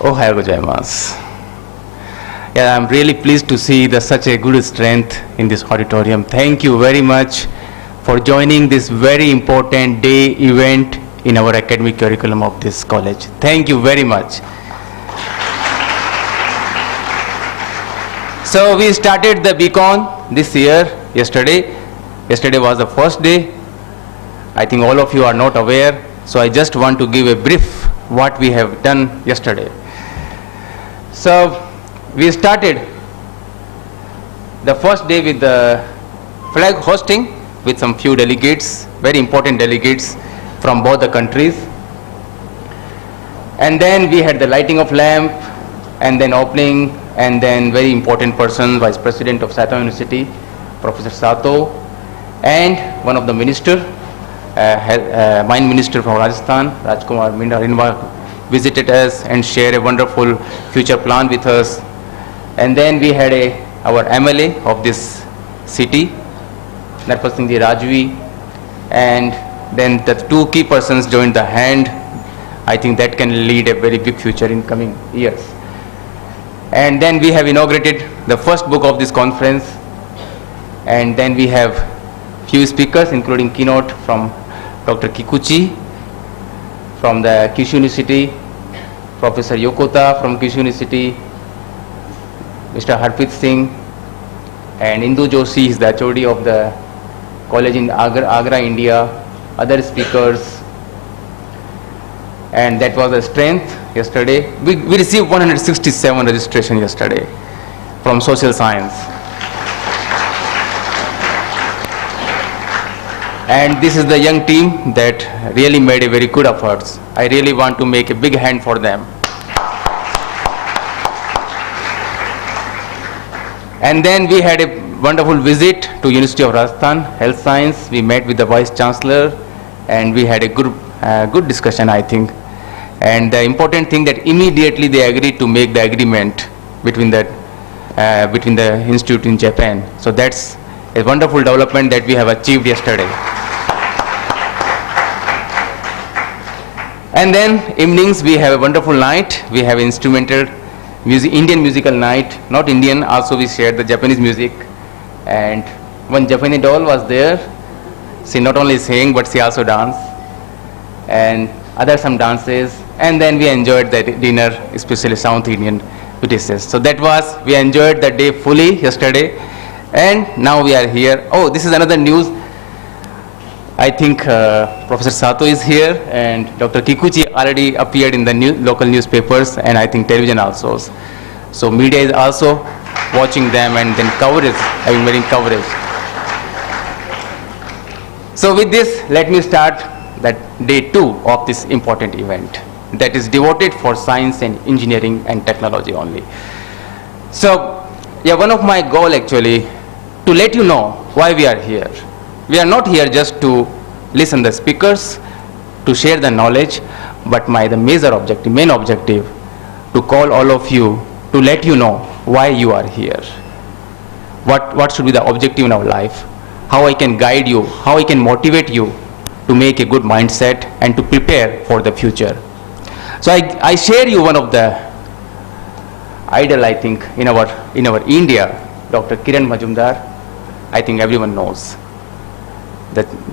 Ohayou gozaimasu. Yeah, I'm really pleased to see such a good strength in this auditorium. Thank you very much for joining this very important day event in our academic curriculum of this college. Thank you very much. So we started the BCon this year, yesterday. Yesterday was the first day. I think all of you are not aware, so I just want to give a brief what we have done yesterday. So we started the first day with the flag hosting with some few delegates, very important delegates from both the countries. And then we had the lighting of lamp, and then opening, and then very important person, Vice President of Sato University, Professor Sato, and one of the minister, Mine Minister from Rajasthan, Rajkumar Rinwa, visited us and shared a wonderful future plan with us. And then we had our MLA of this city, Narpat Singh Rajvi, and then the two key persons joined the hand. I think that can lead a very big future in coming years. And then we have inaugurated the first book of this conference, and then we have few speakers, including keynote from Dr. Kikuchi from the Kyushu University, Professor Yokota from Kyushu University, Mr. Harpreet Singh, and Indu Joshi is the HOD of the college in Agra, India, other speakers. And that was the strength yesterday. We received 167 registration yesterday from social science. And this is the young team that really made a very good efforts. I really want to make a big hand for them. And then we had a wonderful visit to University of Rajasthan, Health Science. We met with the Vice Chancellor, and we had a good discussion, I think. And the important thing that immediately they agreed to make the agreement between the institute in Japan. So that's a wonderful development that we have achieved yesterday. And then evenings we have a wonderful night. We have instrumental music, Indian musical night, not Indian, also we shared the Japanese music. And one Japanese doll was there. She not only sang, but she also danced. And other some dances. And then we enjoyed the dinner, especially South Indian dishes. So that was, we enjoyed the day fully yesterday. And now we are here. Oh, this is another news. I think Professor Sato is here, and Dr. Kikuchi already appeared in the local newspapers, and I think television also. So media is also watching them, and then coverage, having very coverage. So with this, let me start that day 2 of this important event that is devoted for science and engineering and technology only. So yeah, one of my goal actually to let you know why we are here. We are not here just to listen the speakers, to share the knowledge, but the main objective, to call all of you, to let you know why you are here. What should be the objective in our life, how I can guide you, how I can motivate you to make a good mindset and to prepare for the future. So I share you one of the idol, I think, in our India, Dr. Kiran Majumdar. I think everyone knows.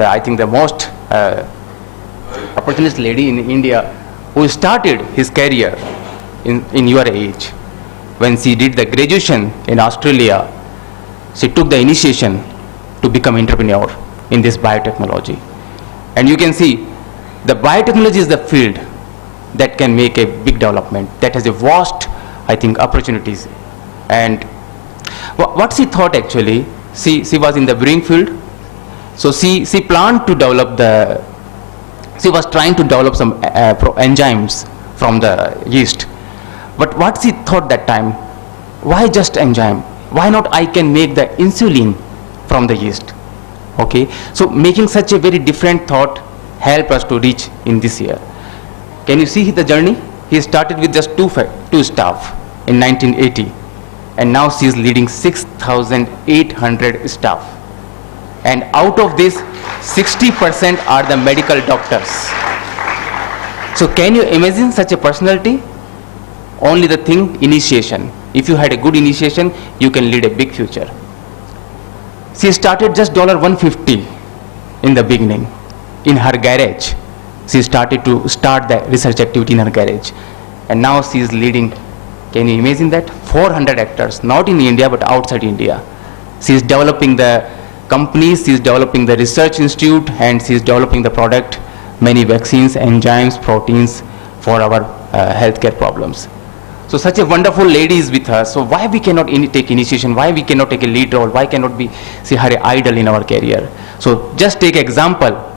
I think the most opportunist lady in India who started his career in your age. When she did the graduation in Australia, she took the initiation to become entrepreneur in this biotechnology. And you can see the biotechnology is the field that can make a big development, that has a vast, I think, opportunities. And what she thought actually, she was in the brewing field. So she planned to develop she was trying to develop some enzymes from the yeast. But what she thought that time, why just enzyme? Why not I can make the insulin from the yeast? Okay, so making such a very different thought helped us to reach in this year. Can you see the journey? He started with just two staff in 1980, and now she is leading 6,800 staff. And out of this, 60% are the medical doctors. So can you imagine such a personality? Only the thing, initiation. If you had a good initiation, you can lead a big future. She started just $150 in the beginning in her garage. She started to start the research activity in her garage. And now she is leading, can you imagine that? 400 hectares, not in India, but outside India. She is developing the companies, she is developing the research institute, and she is developing the product, many vaccines, enzymes, proteins for our healthcare problems. So such a wonderful lady is with us. So why we cannot take initiation? Why we cannot take a lead role? Why cannot we see her an idol in our career? So just take example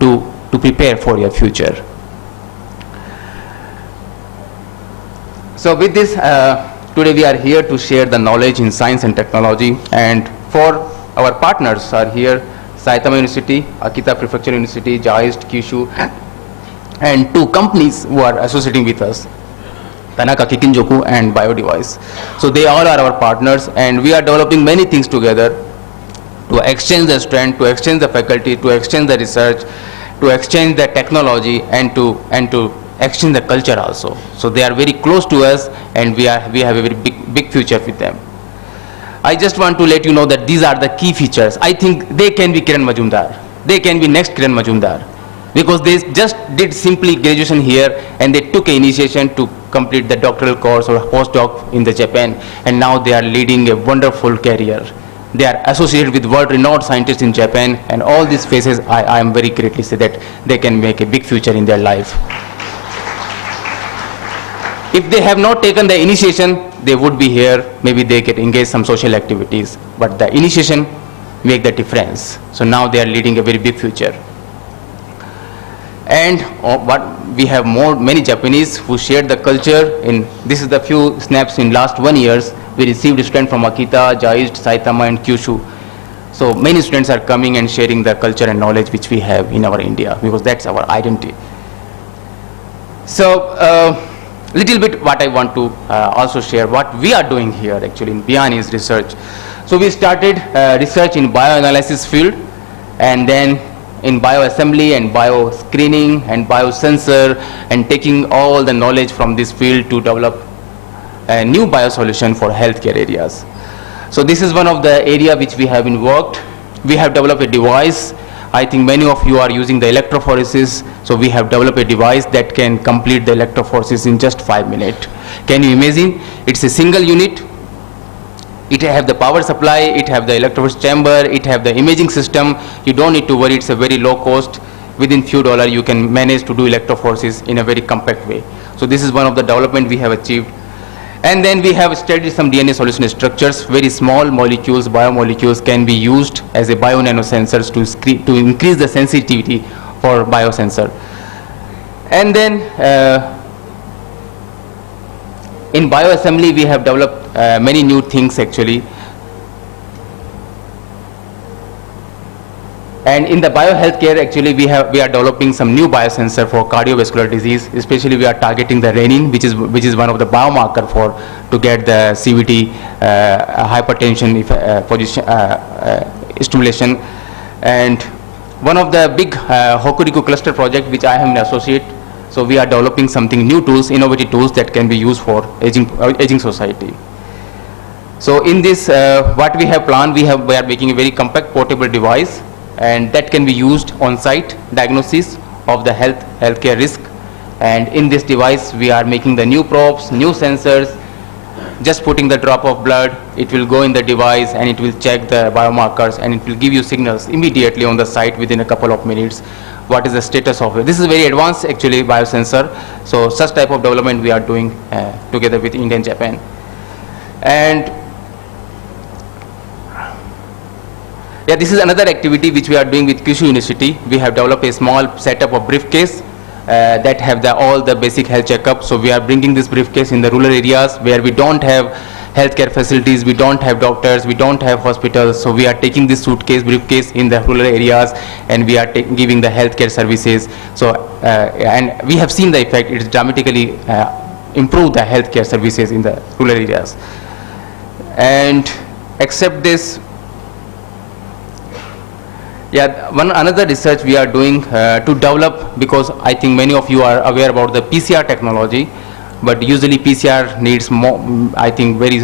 to prepare for your future. So with this, today we are here to share the knowledge in science and technology. And for our partners are here, Saitama University, Akita Prefecture University, JAIST, Kyushu, and 2 companies who are associating with us, Tanaka Kikinjoku and BioDevice. So they all are our partners, and we are developing many things together to exchange the strength, to exchange the faculty, to exchange the research, to exchange the technology, and to exchange the culture also. So they are very close to us, and we have a very big future with them. I just want to let you know that these are the key features. I think they can be Kiran Majumdar. They can be next Kiran Majumdar, because they just did simply graduation here, and they took an initiation to complete the doctoral course or postdoc in the Japan, and now they are leading a wonderful career. They are associated with world-renowned scientists in Japan, and all these faces, I am very greatly say that they can make a big future in their life. If they have not taken the initiation, they would be here. Maybe they can engage some social activities, but the initiation make the difference. So now they are leading a very big future. And what we have many Japanese who shared the culture. This is the few snaps in last 1 year. We received students from Akita, JAIST, Saitama, and Kyushu. So many students are coming and sharing the culture and knowledge which we have in our India, because that's our identity. So little bit what I want to also share, what we are doing here actually in Beyond is research. So we started research in bioanalysis field, and then in bioassembly and bioscreening and biosensor, and taking all the knowledge from this field to develop a new biosolution for healthcare areas. So this is one of the area which we have been worked. We have developed a device. I think many of you are using the electrophoresis. So we have developed a device that can complete the electrophoresis in just 5 minutes. Can you imagine? It's a single unit. It have the power supply, it have the electrophoresis chamber, it have the imaging system. You don't need to worry, it's a very low cost. Within few dollars you can manage to do electrophoresis in a very compact way. So this is one of the development we have achieved. And then we have studied some DNA solution structures. Very small molecules, biomolecules can be used as a bio-nanosensors to increase the sensitivity for biosensor. And then in bioassembly we have developed many new things actually. And in the biohealthcare actually we are developing some new biosensor for cardiovascular disease. Especially we are targeting the renin, which is one of the biomarker to get the CVT hypertension stimulation. And one of the big Hokuriku cluster project which I am an associate. So we are developing something new tools, innovative tools that can be used for aging society. So in this, what we have planned, we are making a very compact portable device, and that can be used on site diagnosis of the healthcare risk. And in this device, we are making the new probes, new sensors. Just putting the drop of blood, it will go in the device and it will check the biomarkers, and it will give you signals immediately on the site within a couple of minutes. What is the status of it? This is very advanced actually biosensor. So such type of development we are doing together with India and Japan. And yeah, this is another activity which we are doing with Kyushu University. We have developed a small setup of briefcase that have all the basic health checkup. So we are bringing this briefcase in the rural areas where we don't have healthcare facilities, we don't have doctors, we don't have hospitals. So we are taking this briefcase in the rural areas, and we are giving the healthcare services. So and we have seen the effect. It's dramatically improved the healthcare services in the rural areas. And except this, yeah, another research we are doing to develop, because I think many of you are aware about the PCR technology, but usually PCR needs more, I think, very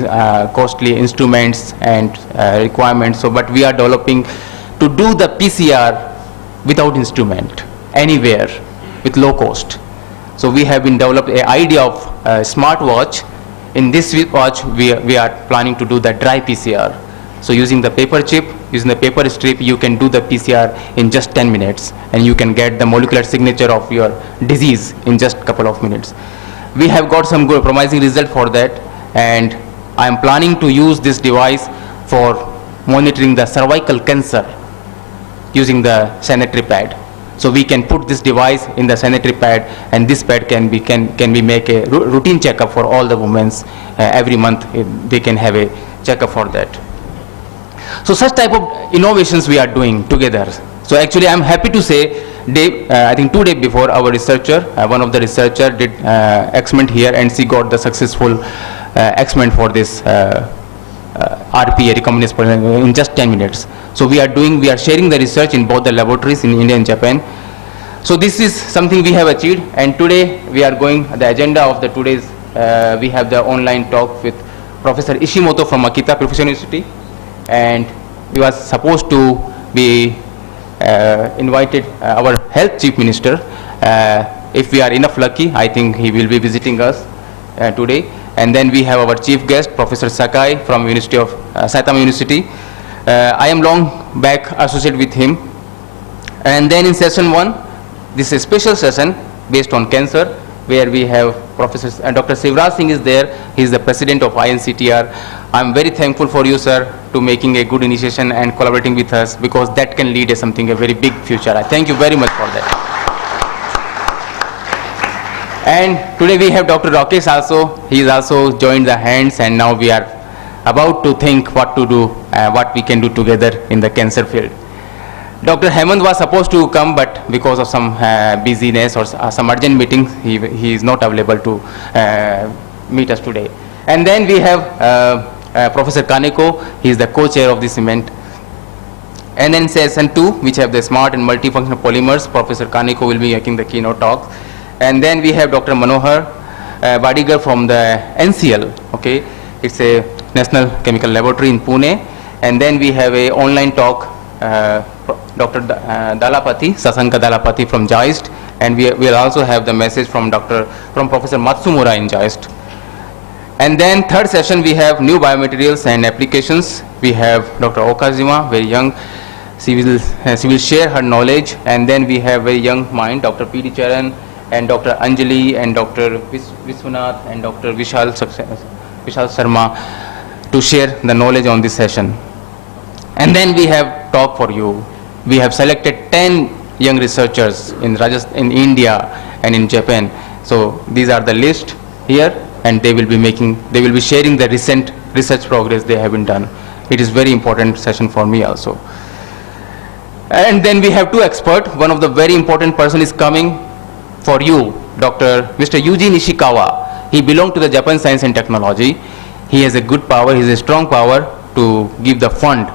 costly instruments and requirements. So, but we are developing to do the PCR without instrument, anywhere, with low cost. So we have been developed an idea of a smartwatch. In this watch, we are planning to do the dry PCR. So using the paper chip, using the paper strip, you can do the PCR in just 10 minutes, and you can get the molecular signature of your disease in just a couple of minutes. We have got some good promising result for that, and I am planning to use this device for monitoring the cervical cancer using the sanitary pad. So we can put this device in the sanitary pad, and this pad can be make a routine checkup for all the women. Every month they can have a checkup for that. So such type of innovations we are doing together. So actually I'm happy to say, I think 2 days before, our researcher, one of the researcher did experiment here, and she got the successful experiment for this RPA, recombinant protein, in just 10 minutes. So we are sharing the research in both the laboratories in India and Japan. So this is something we have achieved, and today we are going, the agenda of the today's, we have the online talk with Professor Ishimoto from Akita Professional University, and we was supposed to be invited our health chief minister. If we are enough lucky, I think he will be visiting us today. And then we have our chief guest, Professor Sakai from University of Saitama University. I am long back associated with him. And then in session 1, this is a special session based on cancer, where we have Professor Dr. Sivraj Singh is there. He is the president of INCTR. I am very thankful for you, sir, to making a good initiation and collaborating with us, because that can lead to something, a very big future. I thank you very much for that. And today we have Dr. Rakesh also. He is also joined the hands, and now we are about to think what to do, what we can do together in the cancer field. Dr. Hemant was supposed to come, but because of some busyness or some urgent meetings, he is not available to meet us today. And then we have Professor Kaneko. He is the co-chair of this event. And then session 2, which have the smart and multifunctional polymers, Professor Kaneko will be making the keynote talk. And then we have Dr. Manohar Badigar from the NCL. Okay, it's a National Chemical Laboratory in Pune. And then we have a online talk, Dr. Dalapati, Sasanka Dalapati from JAIST. And we will also have the message from Professor Matsumura in JAIST. And then third session, we have new biomaterials and applications. We have Dr. Okazima, very young. She will share her knowledge. And then we have very young mind, Dr. P.D. Charan, and Dr. Anjali, and Dr. Vishwanath, and Dr. Vishal Sharma to share the knowledge on this session. And then we have talk for you. We have selected 10 young researchers in India and in Japan. So these are the list here, and they will be sharing the recent research progress they have been done. It is very important session for me also. And then we have 2 experts. One of the very important person is coming for you, Mr. Yuji Nishikawa. He belongs to the Japan Science and Technology. He has a good power, he has a strong power to give the fund.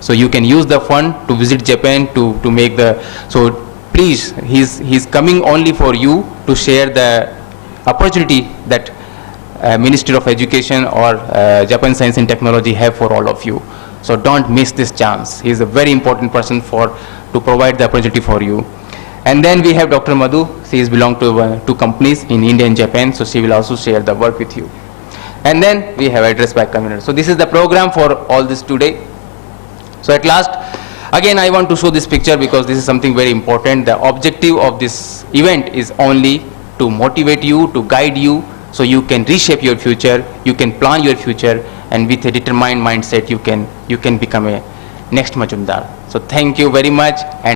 So you can use the fund to visit Japan to make the, so please, he's coming only for you to share the opportunity that Ministry of Education or Japan Science and Technology have for all of you. So don't miss this chance. He is a very important person to provide the opportunity for you. And then we have Dr. Madhu. She is belong to 2 companies in India and Japan, so she will also share the work with you. And then we have address by community. So this is the program for all this today. So at last, again I want to show this picture because this is something very important. The objective of this event is only to motivate you, to guide you, so you can reshape your future, you can plan your future, and with a determined mindset you can become a next Majumdar. So thank you very much. And